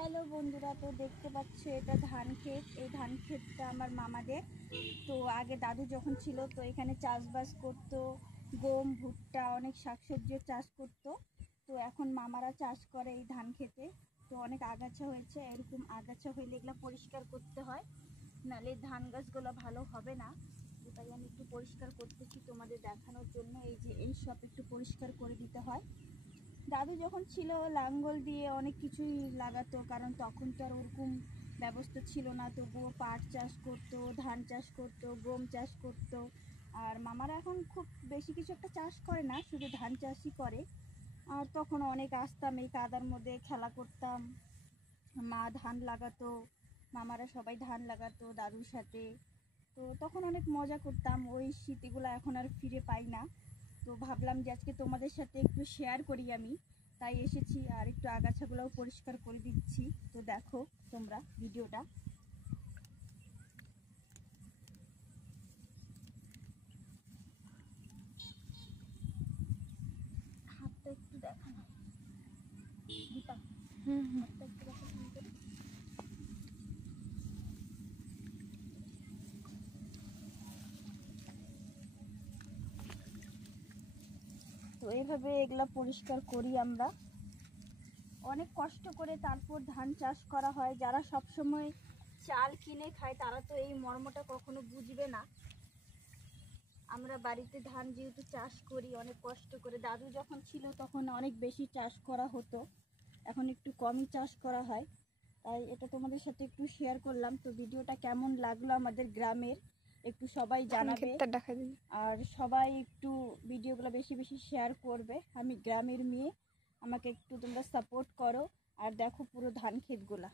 Hello বন্ধুরা, তো দেখতে পাচ্ছ এটা ধান ক্ষেত। এই ধান ক্ষেতটা আমার মামাদের। তো আগে দাদু যখন ছিল তো এখানে চাষবাস করতো, গম ভুট্টা অনেক শাকসবজিও চাষ করতো। তো এখন মামারা চাষ করে এই ধান ক্ষেতে। তো অনেক আগাছা হয়েছে, এরকম আগাছা হইলে এগুলো পরিষ্কার করতে হয়, নাহলে ধান গাছগুলো ভালো হবে না। তো তাই আমি একটু পরিষ্কার করতেছি তোমাদের দেখানোর জন্য। এই যে এই সব একটু পরিষ্কার করে দিতে হয়। দাদু যখন ছিল লাঙ্গল দিয়ে অনেক কিছুই লাগাতো, কারণ তখন তো আর ওরকম ব্যবস্থা ছিল না। তবুও পাট চাষ করতো, ধান চাষ করতো, গম চাষ করতো। আর মামারা এখন খুব বেশি কিছু একটা চাষ করে না, শুধু ধান চাষই করে। আর তখন অনেক আসতাম, এই কাদার মধ্যে খেলা করতাম। মা ধান লাগাতো, মামারা সবাই ধান লাগাতো দাদুর সাথে। তো তখন অনেক মজা করতাম, ওই স্মৃতিগুলো এখন আর ফিরে পাই না। তো ভাবলাম যে আজকে তোমাদের সাথে একটু শেয়ার করি আমি, তাই এসেছি। আর একটু আগাছাগুলোও পরিষ্কার করে দিচ্ছি। তো দেখো তোমরা ভিডিওটা। হাতটা একটু দেখানো দীপা, হাতটা একটু দেখা সুন্দর। তো এইভাবে এগুলা পরিষ্কার করি আমরা, অনেক কষ্ট করে। তারপর ধান চাষ করা হয়। যারা সব সময় চাল কিনে খায় তারা তো এই মর্মটা কখনো বুঝবে না। আমরা বাড়িতে ধান যেহেতু চাষ করি অনেক কষ্ট করে, দাদু যখন ছিল তখন অনেক বেশি চাষ করা হতো, এখন একটু কমই চাষ করা হয়। তাই এটা তোমাদের সাথে একটু শেয়ার করলাম। তো ভিডিওটা কেমন লাগলো আমাদের গ্রামের একটু সবাই জানাবে, আর সবাই একটু ভিডিওগুলো বেশি বেশি শেয়ার করবে। আমি গ্রামের মেয়ে, আমাকে একটু তোমরা সাপোর্ট করো। আর দেখো পুরো ধান ক্ষেতগুলা।